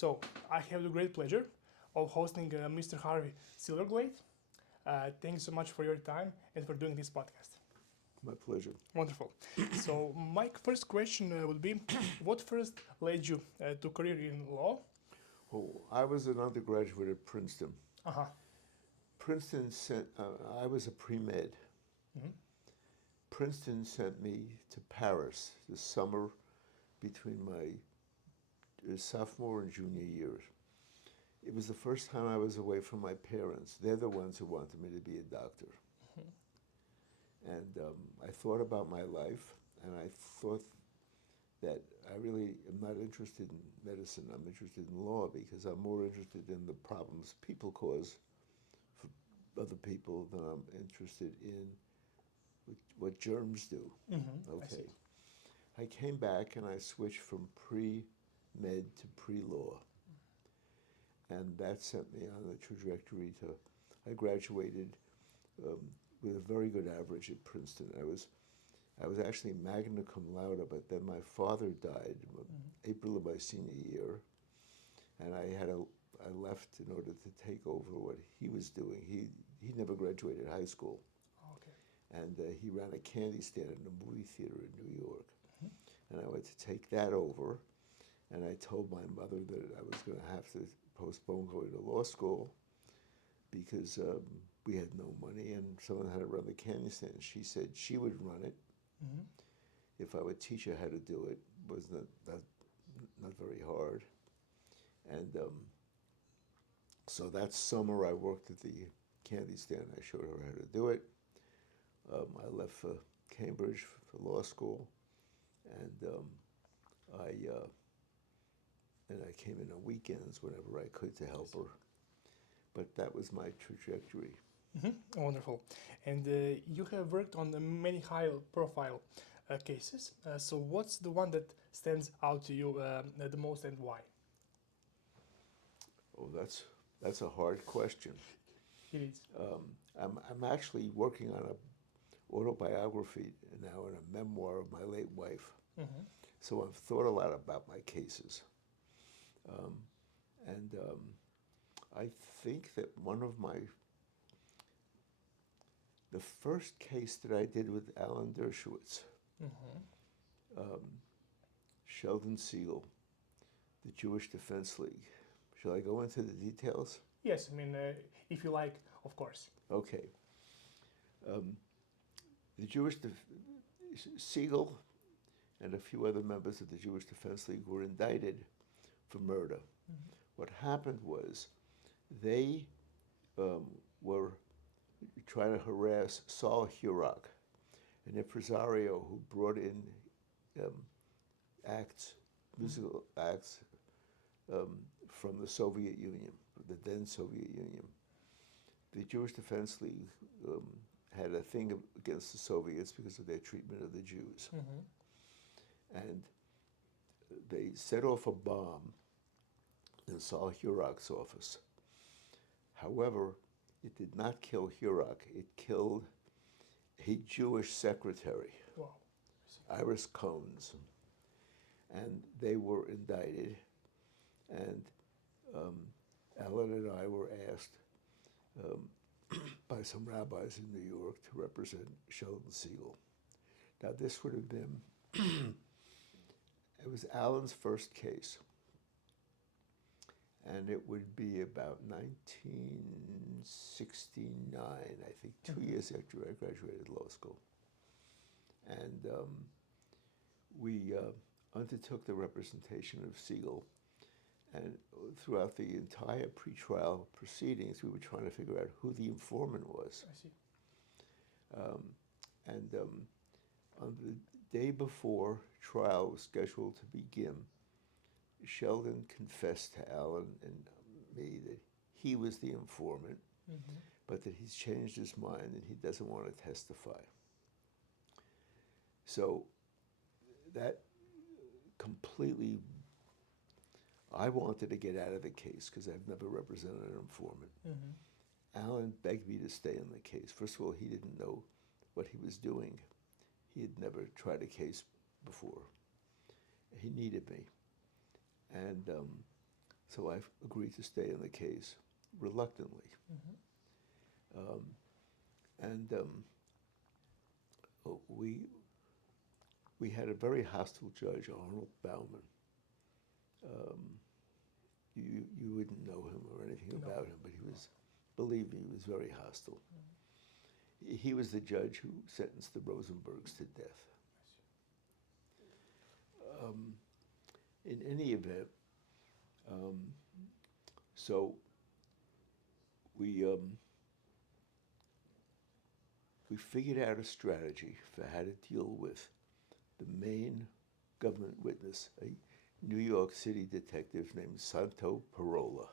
So, I have the great pleasure of hosting Mr. Harvey Silverglate. Thanks so much for your time and for doing this podcast. My pleasure. Wonderful. So, my first question would be what first led you to career in law? Oh, I was an undergraduate at Princeton. Uh-huh. Princeton sent, I was a pre-med. Mhm. Princeton sent me to Paris this summer between my sophomore and junior years. It was the first time I was away from my parents. They're the ones who wanted me to be a doctor. And I thought about my life, and I thought that I really am not interested in medicine. I'm interested in law because I'm more interested in the problems people cause for other people than I'm interested in what germs do. I Okay. see. I came back and I switched from pre-med to pre-law. And that sent me on the trajectory to, I graduated with a very good average at Princeton. I was actually magna cum laude, but then my father died in April of my senior year, and I left in order to take over what he was doing. He never graduated high school, Okay. and he ran a candy stand in a movie theater in New York. And I went to take that over, and I told my mother that I was going to have to postpone going to law school because we had no money and someone had to run the candy stand. She said she would run it if I would teach her how to do it. It was not very hard. And so that summer I worked at the candy stand. I showed her how to do it. I left for Cambridge for law school, and I came in on weekends whenever I could to help her. But that was my trajectory. Wonderful. And you have worked on many high-profile cases. So, what's the one that stands out to you the most, and why? Oh, that's a hard question. It is. I'm actually working on an autobiography now and a memoir of my late wife. So I've thought a lot about my cases. And I think that the first case that I did with Alan Dershowitz, Sheldon Siegel, the Jewish Defense League. Shall I go into the details? Yes, I mean, if you like, of course. Okay. Siegel and a few other members of the Jewish Defense League were indicted for murder. What happened was they were trying to harass Saul Hurok, an impresario who brought in musical acts from the Soviet Union, the then Soviet Union. The Jewish Defense League had a thing against the Soviets because of their treatment of the Jews. And they set off a bomb in Saul Hurok's office. However, it did not kill Hurok. It killed a Jewish secretary, Wow. Iris Cones. And they were indicted. And Alan and I were asked by some rabbis in New York to represent Sheldon Siegel. Now, this would have been, it was Alan's first case. And it would be about 1969, I think, 2 years after I graduated law school. And we undertook the representation of Siegel. And throughout the entire pretrial proceedings, we were trying to figure out who the informant was. I see. On the day before trial was scheduled to begin, Sheldon confessed to Alan and me that he was the informant, but that he's changed his mind and he doesn't want to testify. So that completely, I wanted to get out of the case because I've never represented an informant. Alan begged me to stay in the case. First of all, he didn't know what he was doing. He had never tried a case before. He needed me. And So I agreed to stay in the case reluctantly. And we had a very hostile judge, Arnold Bauman. You wouldn't know him or anything about him, but he was, believe me, he was very hostile. He was the judge who sentenced the Rosenbergs to death. In any event, so we figured out a strategy for how to deal with the main government witness, a New York City detective named Santo Parola.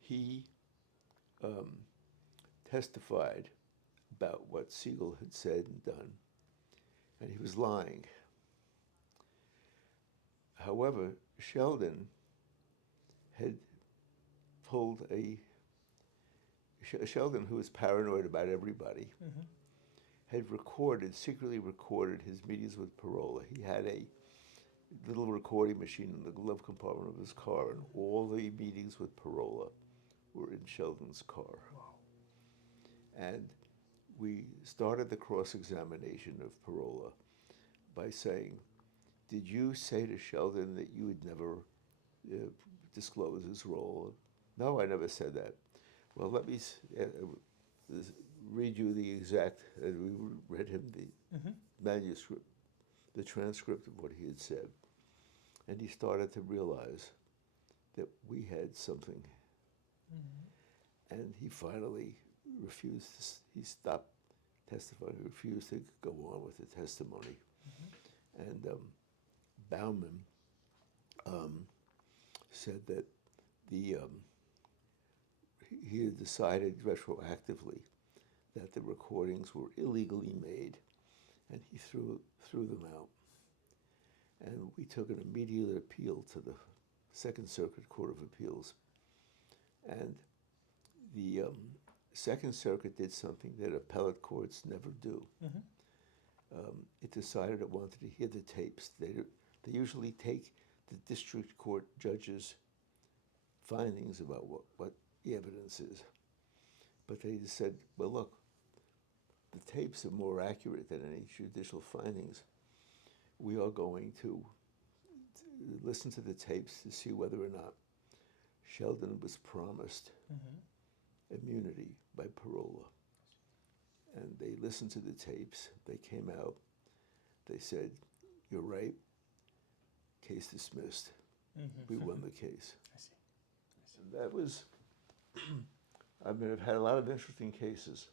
He testified about what Siegel had said and done, and he was lying. However, Sheldon had pulled Sheldon, who was paranoid about everybody, had secretly recorded his meetings with Parola. He had a little recording machine in the glove compartment of his car, and all the meetings with Parola were in Sheldon's car. Wow. And we started the cross-examination of Parola by saying, did you say to Sheldon that you would never disclose his role? No, I never said that. Well, let me read you the exact, we read him the manuscript, the transcript of what he had said. And he started to realize that we had something. And he finally refused, he stopped testifying, refused to go on with the testimony. And Bauman said that he had decided retroactively that the recordings were illegally made, and he threw them out. And we took an immediate appeal to the Second Circuit Court of Appeals. And the Second Circuit did something that appellate courts never do. It decided it wanted to hear the tapes. They usually take the district court judge's findings about what the evidence is. But they just said, well, look, the tapes are more accurate than any judicial findings. We are going to listen to the tapes to see whether or not Sheldon was promised immunity by Parola. And they listened to the tapes. They came out. They said, you're right. Case dismissed. We won the case. I see. And that was, I mean, I've had a lot of interesting cases,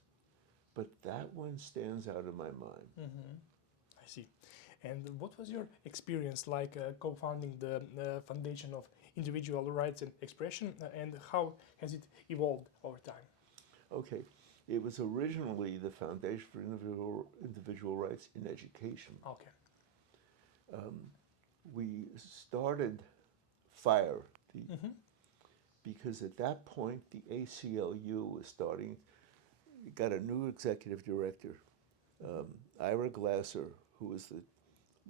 but that one stands out in my mind. I see. And what was your experience like co-founding the Foundation of Individual Rights and Expression, and how has it evolved over time? Okay. It was originally the Foundation for Individual Rights in Education. Okay. We started FIRE because at that point the ACLU was starting, it got a new executive director, Ira Glasser, who was the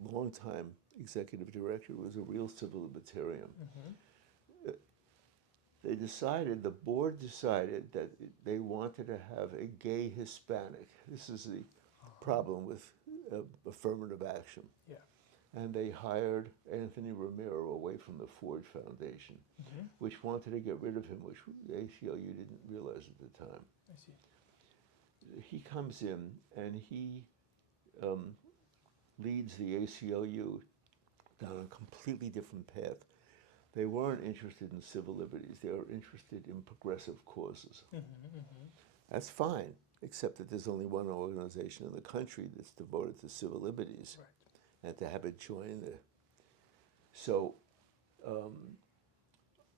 longtime executive director, was a real civil libertarian. The board decided that they wanted to have a gay Hispanic. This is the problem with affirmative action. Yeah. And they hired Anthony Romero away from the Ford Foundation, which wanted to get rid of him, which the ACLU didn't realize at the time. I see. He comes in and he leads the ACLU down a completely different path. They weren't interested in civil liberties. They were interested in progressive causes. That's fine, except that there's only one organization in the country that's devoted to civil liberties. Right. And to have it join the... So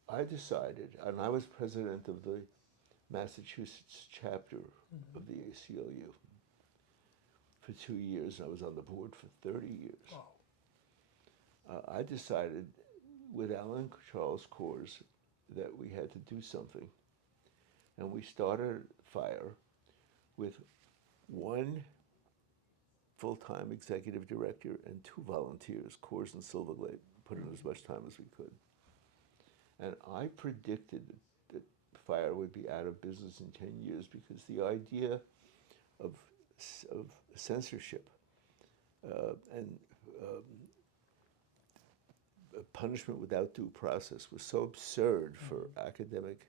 I decided, and I was president of the Massachusetts chapter of the ACLU for 2 years, and I was on the board for 30 years. Wow. I decided with Alan Charles Coors that we had to do something. And we started FIRE with one full-time executive director and 2 volunteers, Coors and Silverglate. put in as much time as we could. And I predicted that FIRE would be out of business in 10 years because the idea of censorship and punishment without due process was so absurd for academic,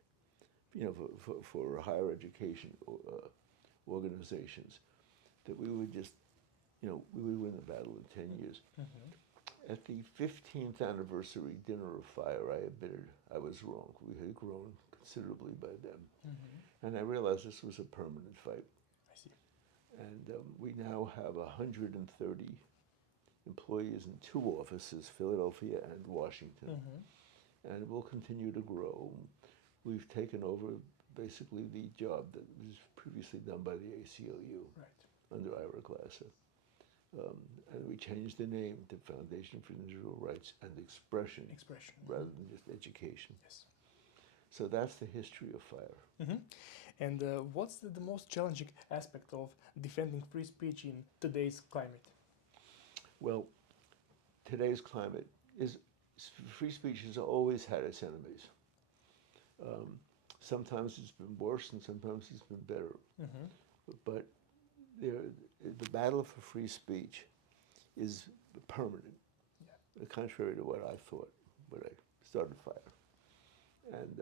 for higher education organizations that we would just, we would win the battle in 10 years. At the 15th anniversary dinner of FIRE, I admitted I was wrong. We had grown considerably by then. And I realized this was a permanent fight. I see. And we now have 130 employees in 2 offices, Philadelphia and Washington. And it will continue to grow. We've taken over basically the job that was previously done by the ACLU under Ira Glasser. And we changed the name to Foundation for Individual Rights and Expression, rather than just education. Yes. So that's the history of FIRE. And what's the most challenging aspect of defending free speech in today's climate? Well, today's climate is free speech has always had its enemies. Sometimes it's been worse and sometimes it's been better. But the battle for free speech is permanent, contrary to what I thought when I started FIRE. And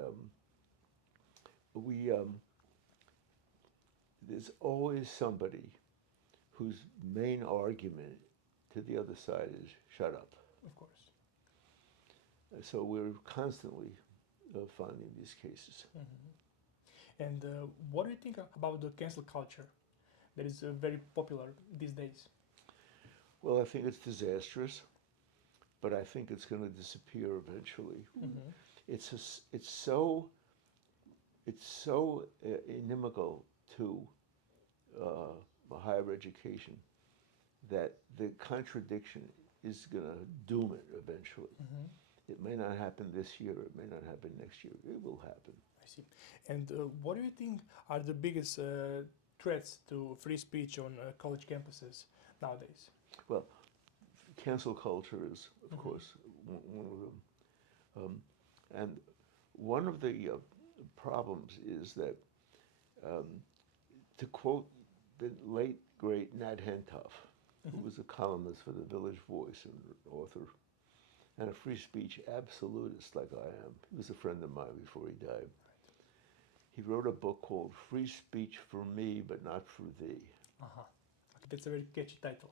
there's always somebody whose main argument to the other side is shut up. Of course. So we're constantly finding these cases. And what do you think about the cancel culture that is very popular these days? Well, I think it's disastrous, but I think it's going to disappear eventually. It's so inimical to higher education that the contradiction is going to doom it eventually. It may not happen this year, it may not happen next year, it will happen. I see. And what do you think are the biggest threats to free speech on college campuses nowadays? Well, cancel culture is, of course, one of them. And one of the problems is that, to quote the late, great Nat Hentoff, who was a columnist for the Village Voice and author, and a free speech absolutist like I am. He was a friend of mine before he died. He wrote a book called Free Speech for Me, but Not for Thee. That's a very catchy title.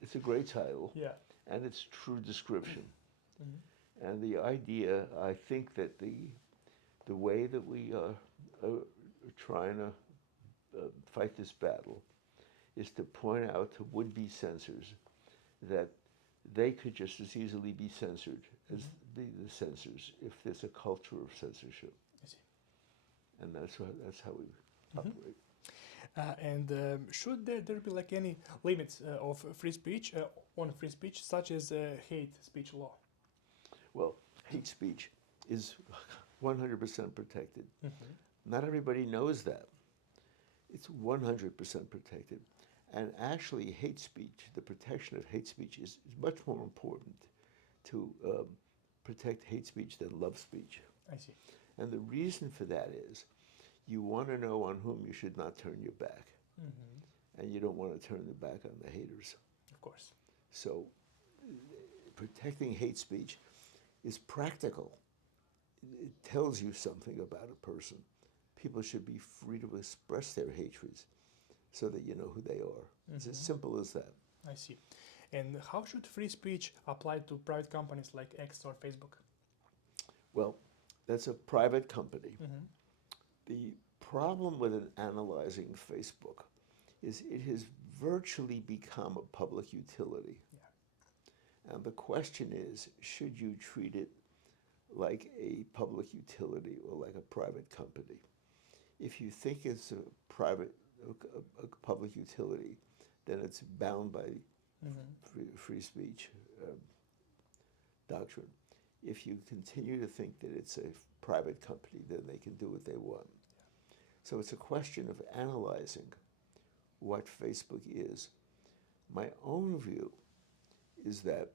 It's a great title, and it's true description. And the idea, I think that the way that we are trying to fight this battle is to point out to would-be censors that they could just as easily be censored as the censors if there's a culture of censorship. I see. And that's how we operate. And should there be like any limits of free speech on free speech, such as hate speech law? Well, hate speech is 100% protected. Not everybody knows that. It's 100% protected. And actually, hate speech, the protection of hate speech is much more important to protect hate speech than love speech. I see. And the reason for that is you want to know on whom you should not turn your back. And you don't want to turn the back on the haters. Of course. So protecting hate speech is practical. It tells you something about a person. People should be free to express their hatreds so that you know who they are. It's as simple as that. I see. And how should free speech apply to private companies like X or Facebook? Well, that's a private company. The problem with analyzing Facebook is it has virtually become a public utility. And the question is, should you treat it like a public utility or like a private company? If you think it's a public utility, then it's bound by free speech doctrine. If you continue to think that it's a private company, then they can do what they want. So it's a question of analyzing what Facebook is. My own view is that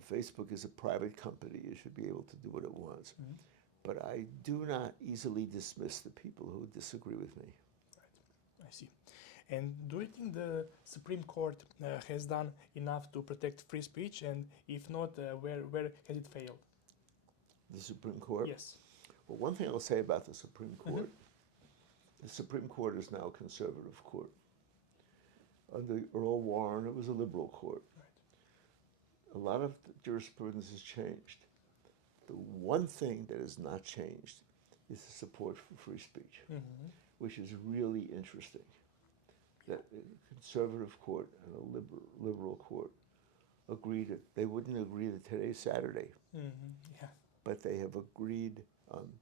Facebook is a private company. It should be able to do what it wants. Mhm. But I do not easily dismiss the people who disagree with me. I see. And do you think the Supreme Court has done enough to protect free speech? And if not, where has it failed? The Supreme Court? Yes. Well, one thing I'll say about the Supreme Court, the Supreme Court is now a conservative court. Under Earl Warren, it was a liberal court. Right. A lot of the jurisprudence has changed. The one thing that has not changed is the support for free speech, which is really interesting. That a conservative court and a liberal court agreed that they wouldn't agree that today's Saturday, Yeah. but they have agreed on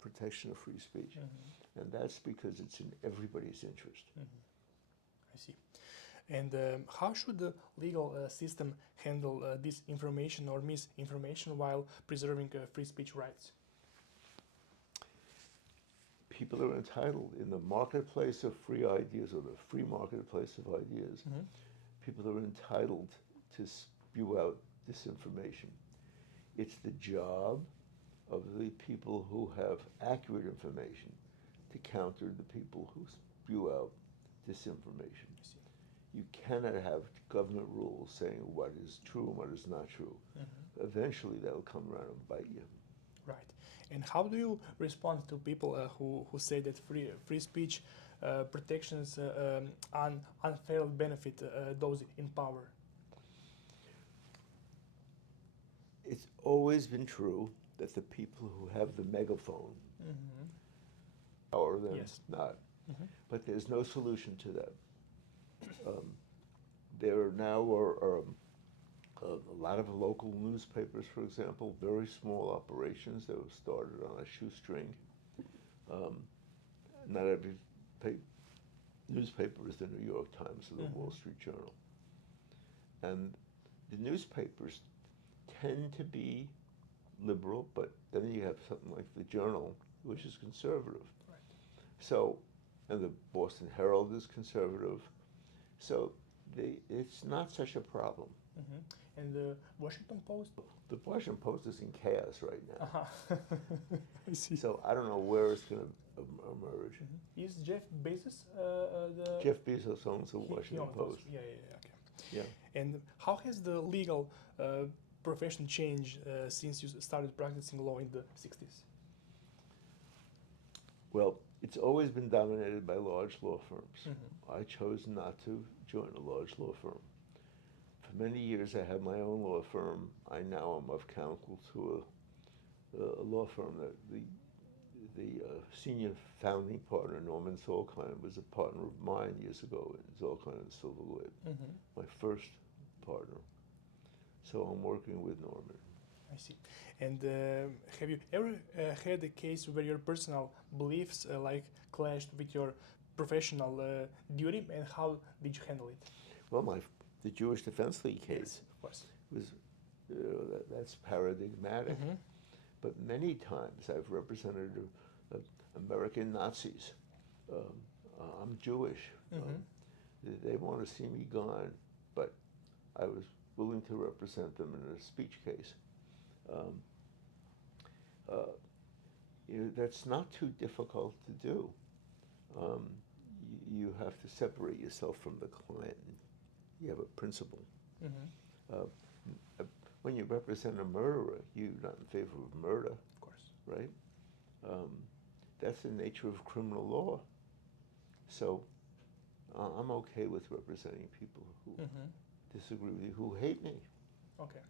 protection of free speech. And that's because it's in everybody's interest. I see. And how should the legal system handle disinformation or misinformation while preserving free speech rights? People are entitled in the marketplace of free ideas, or the free marketplace of ideas, people are entitled to spew out disinformation. It's the job of the people who have accurate information to counter the people who spew out disinformation. You cannot have government rules saying what is true and what is not true. Eventually that'll come around and bite you. Right. And how do you respond to people who say that free speech protections unfairly benefit those in power? It's always been true that the people who have the megaphone power than not. But there's no solution to that. There now are a lot of local newspapers, for example, very small operations that were started on a shoestring. Not every newspaper is the New York Times or the Wall Street Journal. And the newspapers tend to be liberal, but then you have something like the Journal, which is conservative. Right. So, and the Boston Herald is conservative. So it's not such a problem. And the Washington Post? The Washington Post is in chaos right now. I see. So I don't know where it's going to emerge. Is Jeff Bezos Jeff Bezos owns the he Washington owns Post. Yeah, okay. Yeah. And how has the legal profession changed since you started practicing law in the 60s? Well, it's always been dominated by large law firms. I chose not to join a large law firm. For many years, I had my own law firm. I now am of counsel to a law firm that the senior founding partner, Norman Zolkine, was a partner of mine years ago in Zolkine and Silverglate, my first partner. So I'm working with Norman. I see. And have you ever had a case where your personal beliefs clashed with your professional duty, and how did you handle it? Well, the Jewish Defense League case Yes, of course. was that's paradigmatic. But many times I've represented American Nazis. I'm Jewish. They want to see me gone, but I was willing to represent them in a speech case. That's not too difficult to do. You have to separate yourself from the client. You have a principle. When you represent a murderer, you're not in favor of murder. Of course. Right? That's the nature of criminal law. So I'm okay with representing people who disagree with you, who hate me. Okay.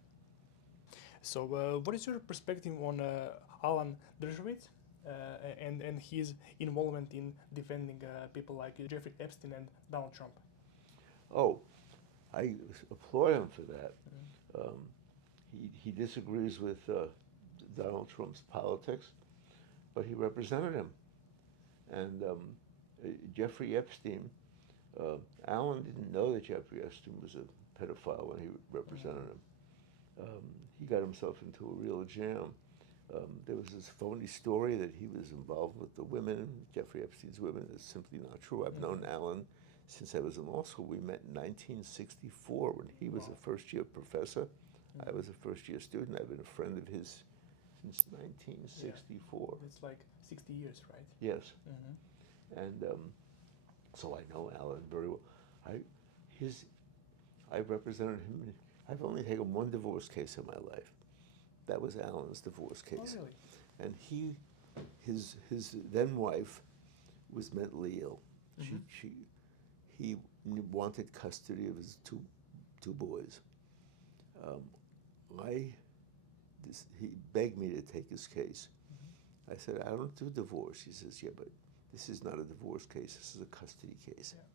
So what is your perspective on Alan Dershowitz and his involvement in defending people like Jeffrey Epstein and Donald Trump? Oh, I applaud him for that. He disagrees with Donald Trump's politics, but he represented him. And Jeffrey Epstein, Alan didn't know that Jeffrey Epstein was a pedophile when he represented him. He got himself into a real jam. There was this phony story that he was involved with the women, Jeffrey Epstein's women. It's simply not true. I've known Alan since I was in law school. We met in 1964 when he was a first-year professor. I was a first-year student. I've been a friend of his since 1964. It's like 60 years, right? Yes. Mm-hmm. And so I know Alan very well. I represented him. I've only taken one divorce case in my life. That was Alan's divorce case. Oh, really? And his then wife was mentally ill. Mm-hmm. He wanted custody of his two boys. He begged me to take his case. Mm-hmm. I said, I don't do divorce. He says, yeah, but this is not a divorce case. This is a custody case. Yeah.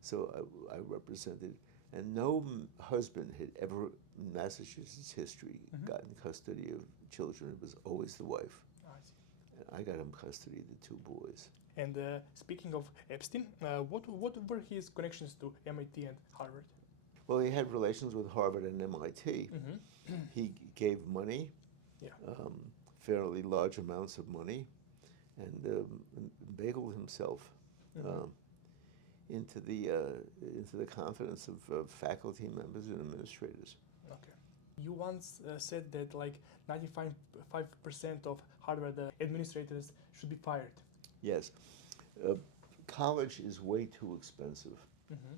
So I represented, and no husband had ever in Massachusetts history gotten custody of children. It was always the wife. I see. And I got him custody of the two boys. And speaking of Epstein, what were his connections to MIT and Harvard? Well, he had relations with Harvard and MIT. Mm-hmm. He gave money, Yeah. fairly large amounts of money, and inveigled himself into the confidence of faculty members and administrators. Okay. You once said that like 95% of Harvard administrators should be fired. Yes. College is way too expensive. Mm-hmm.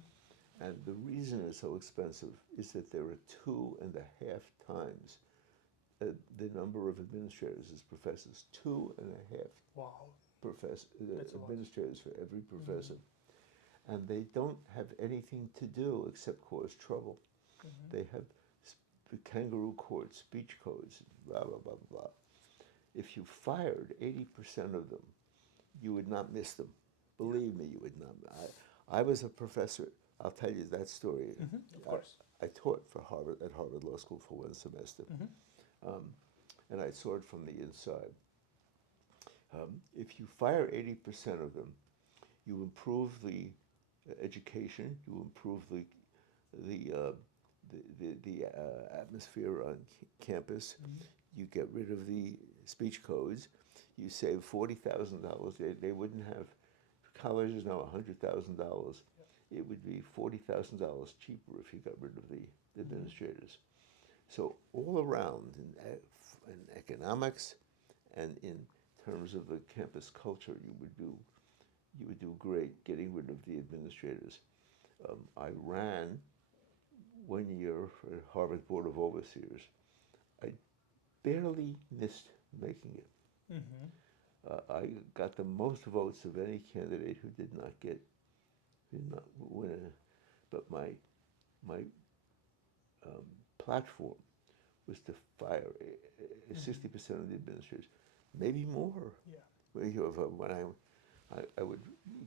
And the reason it's so expensive is that there are 2.5 times the number of administrators as professors. 2.5 Wow. Administrators for every professor. Mm-hmm. And they don't have anything to do except cause trouble. Mm-hmm. They have kangaroo court speech codes, blah, blah, blah, blah. If you fired 80% of them, you would not miss them. Believe me, you would not. I was a professor. I'll tell you that story. Mm-hmm, of course. I taught at Harvard Law School for one semester. Mm-hmm. And I saw it from the inside. If you fire 80% of them, you improve the education, you improve the atmosphere on campus, you get rid of the speech codes, you save $40,000. They wouldn't have, college is now $100,000. It would be $40,000 cheaper if you got rid of the administrators. So all around in economics and in terms of the campus culture, you would do great getting rid of the administrators. I ran 1 year for Harvard Board of Overseers. I barely missed making it. Mm-hmm. I got the most votes of any candidate who did not win it. But my platform was to fire 60% of the administrators, maybe more. Yeah. When I would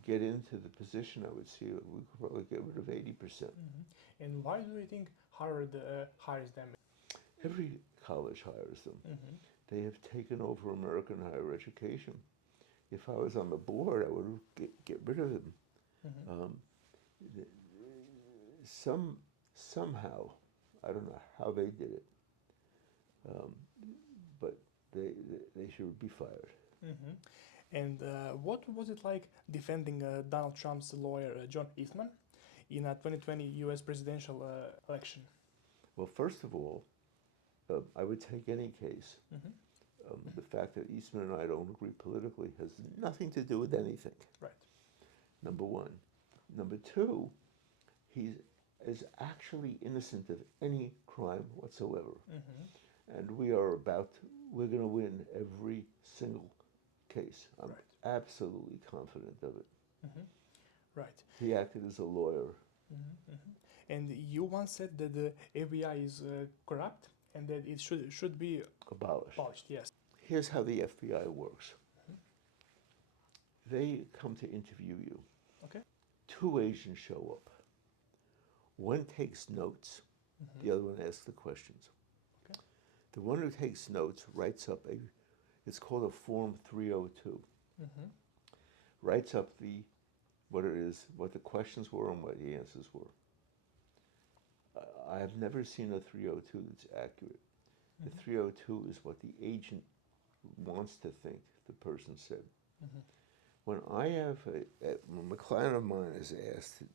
get into the position, I would see we could probably get rid of 80%. Mm-hmm. And why do you think Harvard hires them? Every college hires them. Mm-hmm. They have taken over American higher education. If I was on the board, I would get rid of them. Mm-hmm. Somehow, I don't know how they did it, but they should be fired. Mm-hmm. And what was it like defending Donald Trump's lawyer, John Eastman, in a 2020 U.S. presidential election? Well, first of all, I would take any case. Mm-hmm. The fact that Eastman and I don't agree politically has nothing to do with anything. Right. Number one. Number two, he is actually innocent of any crime whatsoever. Mm-hmm. And we're going to win every single case. I'm absolutely confident of it. Mm-hmm. Right. He acted as a lawyer. Mm-hmm. Mm-hmm. And you once said that the FBI is corrupt and that it should be abolished. Yes. Here's how the FBI works. Mm-hmm. They come to interview you. Okay. 2 agents show up. One takes notes. Mm-hmm. The other one asks the questions. Okay. The one who takes notes writes up it's called a Form 302. Mm-hmm. Writes up what it is, what the questions were and what the answers were. I have never seen a 302 that's accurate. Mm-hmm. The 302 is what the agent wants to think the person said. Mm-hmm. When a client of mine is asked to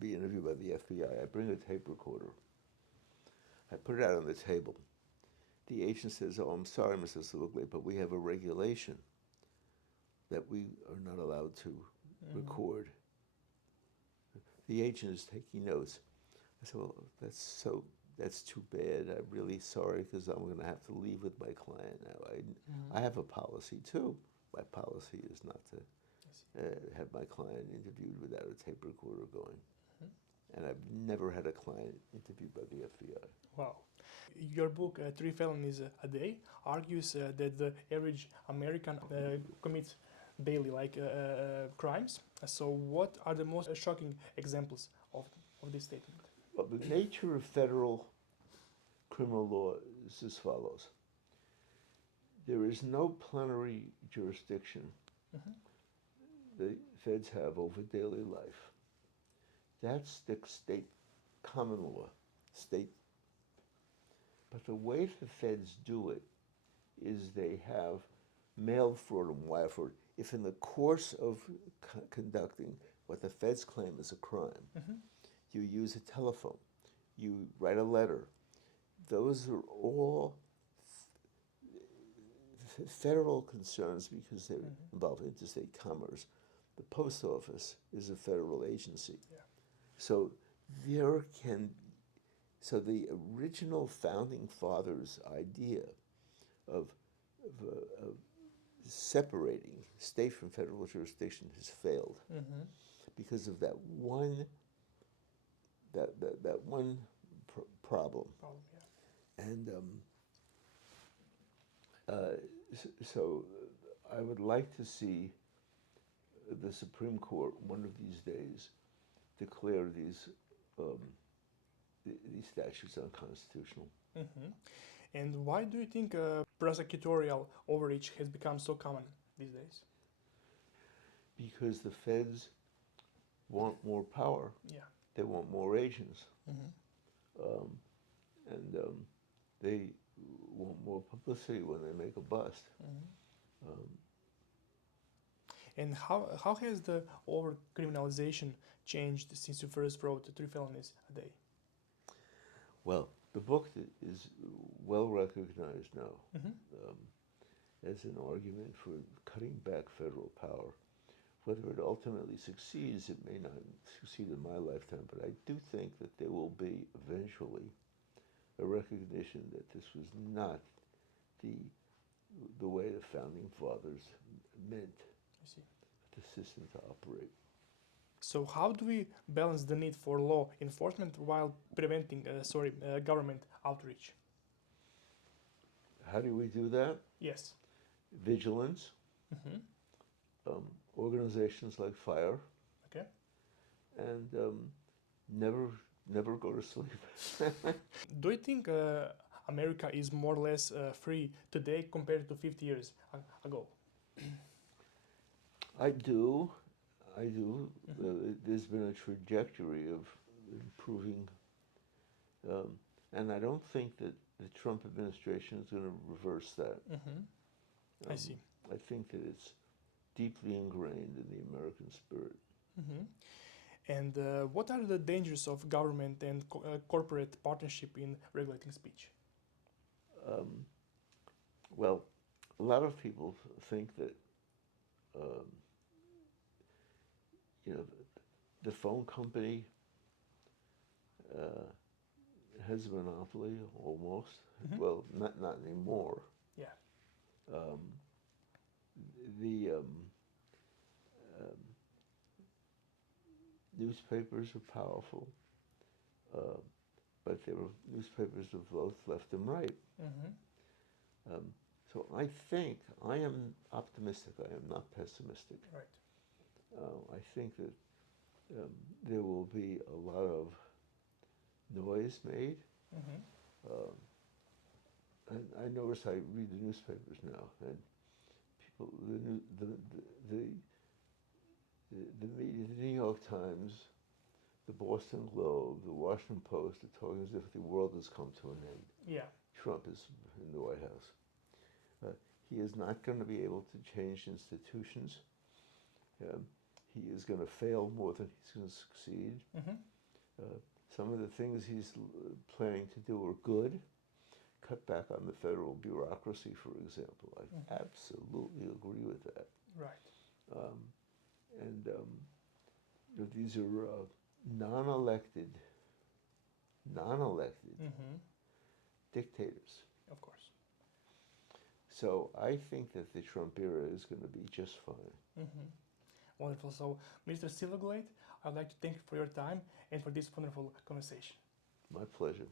be interviewed by the FBI, I bring a tape recorder. I put it out on the table. The agent says, "Oh, I'm sorry, Mr. Silverglate, but we have a regulation that we are not allowed to record." The agent is taking notes. I said, "Well, that's too bad. I'm really sorry because I'm going to have to leave with my client now. I have a policy too. My policy is not to have my client interviewed without a tape recorder going. And I've never had a client interviewed by the FBI." Wow. Your book, Three Felonies a Day, argues that the average American commits daily crimes. So what are the most shocking examples of this statement? Well, the nature of federal criminal law is as follows. There is no plenary jurisdiction the feds have over daily life. That's the state common law, state. But the way the feds do it is they have mail fraud and wire fraud. If in the course of conducting what the feds claim is a crime, you use a telephone, you write a letter, those are all federal concerns because they involve interstate commerce. The post office is a federal agency. Yeah. So the original founding fathers' idea of separating state from federal jurisdiction has failed because of that one problem. Yeah. And so I would like to see the Supreme Court one of these days declare these statutes unconstitutional. And why do you think prosecutorial overreach has become so common these days? Because the feds want more power. Yeah. They want more agents. They want more publicity when they make a bust. And how has the over-criminalization changed since you first wrote Three Felonies a Day? Well, the book is well recognized now as an argument for cutting back federal power. Whether it ultimately succeeds, it may not succeed in my lifetime, but I do think that there will be eventually a recognition that this was not the way the founding fathers meant the system to operate. So how do we balance the need for law enforcement while preventing government outreach? How do we do that? Yes. Vigilance. Organizations like FIRE. Okay. And never go to sleep. Do you think America is more or less free today compared to 50 years ago? I do. There's been a trajectory of improving, and I don't think that the Trump administration is going to reverse that. I see. I think that it's deeply ingrained in the American spirit. And what are the dangers of government and corporate partnership in regulating speech? Well, a lot of people think that the phone company has a monopoly almost. Well, not anymore. Yeah. The newspapers are powerful, but there are newspapers of both left and right. So I am optimistic. I am not pessimistic. Right. I think that there will be a lot of noise made. And I notice I read the newspapers now, and people, the media, the New York Times, the Boston Globe, the Washington Post are talking as if the world has come to an end. Yeah. Trump is in the White House. He is not going to be able to change institutions. He is going to fail more than he's going to succeed. Some of the things he's planning to do are good. Cut back on the federal bureaucracy, for example. I absolutely agree with that. Right. And these are non-elected dictators. Of course. So I think that the Trump era is going to be just fine. Wonderful. So, Mr. Silverglate, I'd like to thank you for your time and for this wonderful conversation. My pleasure.